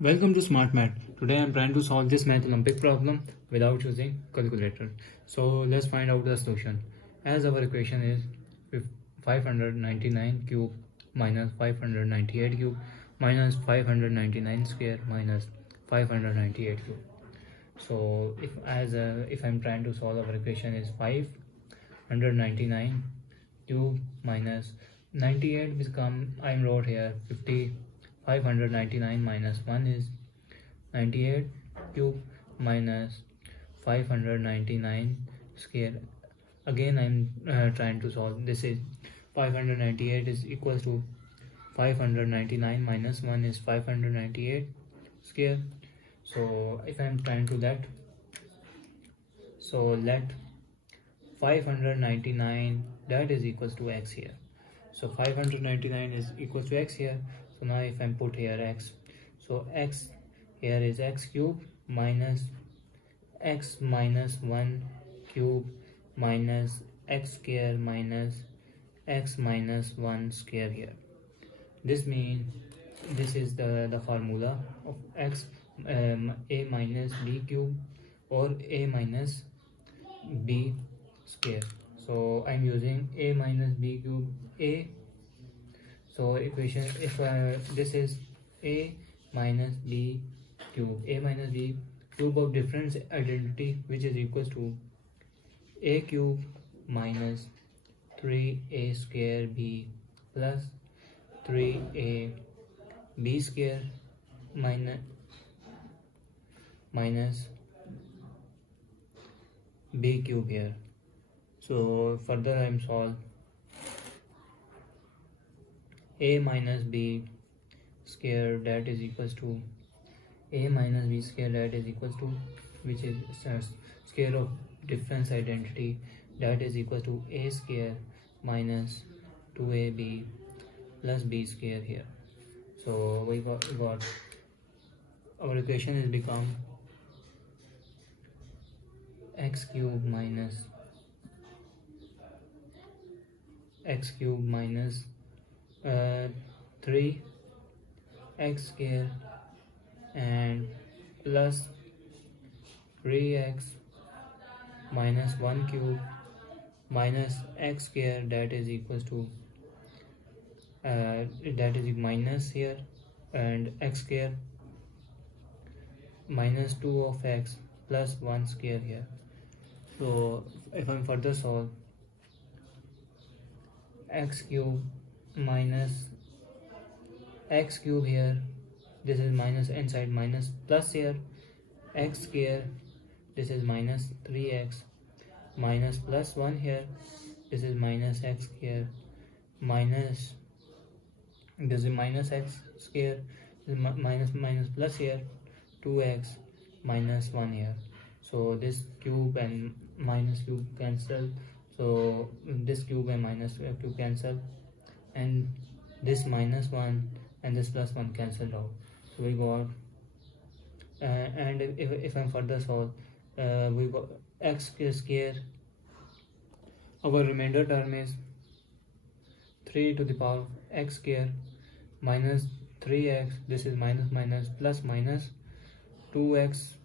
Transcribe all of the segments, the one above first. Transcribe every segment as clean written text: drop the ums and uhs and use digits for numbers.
Welcome to Smart Math. Today I am trying to solve this math Olympic problem without using calculator. So let's find out the solution. As our equation is 599 cube minus 598 cube minus 599 square minus 598 cube. So if I'm trying to solve our equation is 599 cube minus 98 become I wrote here 599 minus 1 is 98 cube minus 599 square. Again I'm trying to solve. This is 598 is equals to 599 minus 1 is 598 square. So if I'm trying to let 599 that is equals to x here. So 599 is equals to x here. So now if I put here x, so x here is x cube minus x minus 1 cube minus x square minus x minus 1 square here. This means this is the formula of x, a minus b cube or a minus b square. So I'm using a minus b cube a. So equation if this is a minus b cube, a minus b cube of difference identity, which is equals to a cube minus 3a square b plus 3a b square minus b cube here. So further I'm solve a minus b square that is equals to a minus b square that is equals to, which is square of difference identity, that is equals to a square minus 2ab plus b square here. So we got our equation is become x cube minus 3 x square and plus 3x minus 1 cube minus x square that is equals to that is minus here, and x square minus 2 of x plus 1 square here. So if I'm further solve x cube minus x cube here, this is minus inside minus plus here, x square this is minus 3x minus plus 1 here, this is minus x square minus this is minus x square, this is minus plus here 2x minus 1 here. So this cube and minus cube cancel, so this cube and minus cube cancel, and this minus 1 and this plus 1 cancelled out. So we got and if I'm further solve, we got x square, our remainder term is 3 to the power x square minus 3x, this is minus plus minus 2x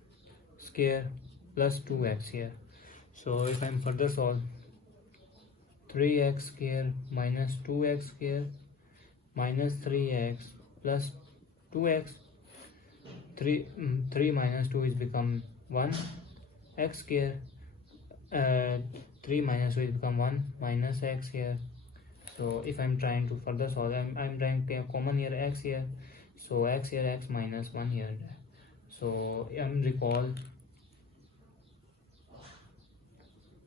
square plus 2x here. So if I'm further solve 3x square minus 2x square minus 3x plus 2x, 3 minus 2 is become 1 x square, 3 minus 2 is become 1 minus x here. So if I'm trying to further solve, I'm trying to take common here x here, so x here x minus 1 here. So I'm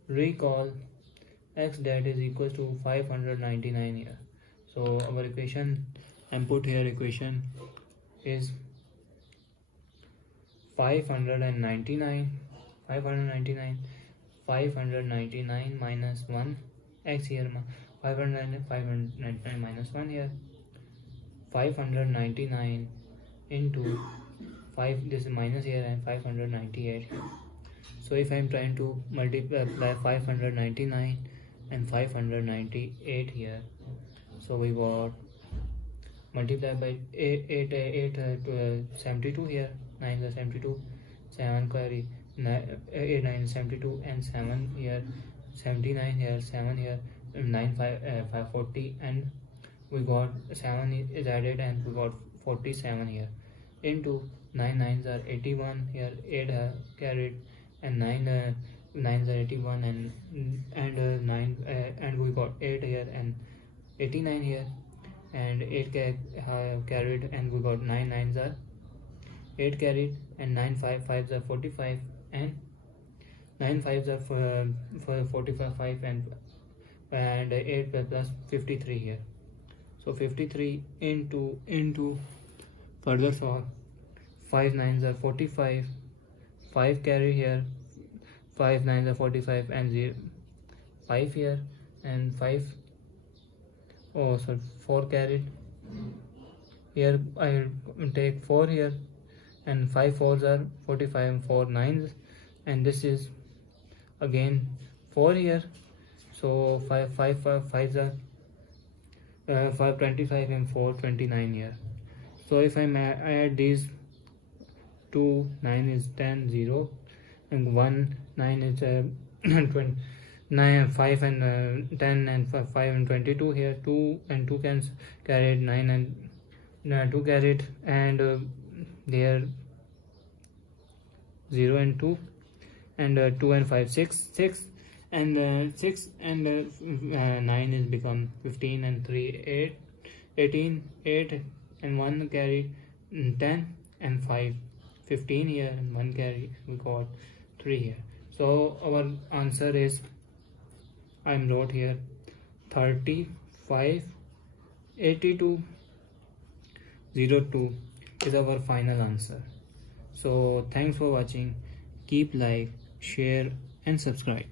recall x that is equals to 599 here. So our equation and put here equation is 599 minus 1 x here, 599 minus 1 here, 599 into 5, this is minus here, and 598 here. So if I'm trying to multiply 599 and 598 here, so we got multiply by 72 here, 9 is 72, 7 carry 8 9 is 72, and 7 here, 79 here, 7 here, 9 540, and we got 7 is added and we got 47 here, into 9 9s are 81 here, 8 carried, and 9 9s are 81, and 9 and we got 8 here and 89 here, and 8 carried, and we got 9 9s are 8 carried, and 9 5s are 45, and 9 5s are for 45, and 8 plus 53 here. So 53 into further solve, 5 9s are 45, 5 carry here, 5 9s are 45, and 5 here, and 4 carried here. I take 4 here, and 5 4s are 45, and 4 9s, and this is again 4 here. So 5 5s are 525, and 4 29 here. So if I add these 2, 9 is 10 0, and 1 9 is 20, 9 5 and 10, and 5 and 22 here. 2 and 2 can carry 9 and 2 carried, and there 0 and 2, and 2 and 5 6, and 6 and 9 is become 15, and 3 8 18, 8 and 1 carry 10, and 5 15 here, and 1 carry, we got 3 here. So our answer is, I wrote here 35 82 02 is our final answer. So thanks for watching. Keep like, share and subscribe.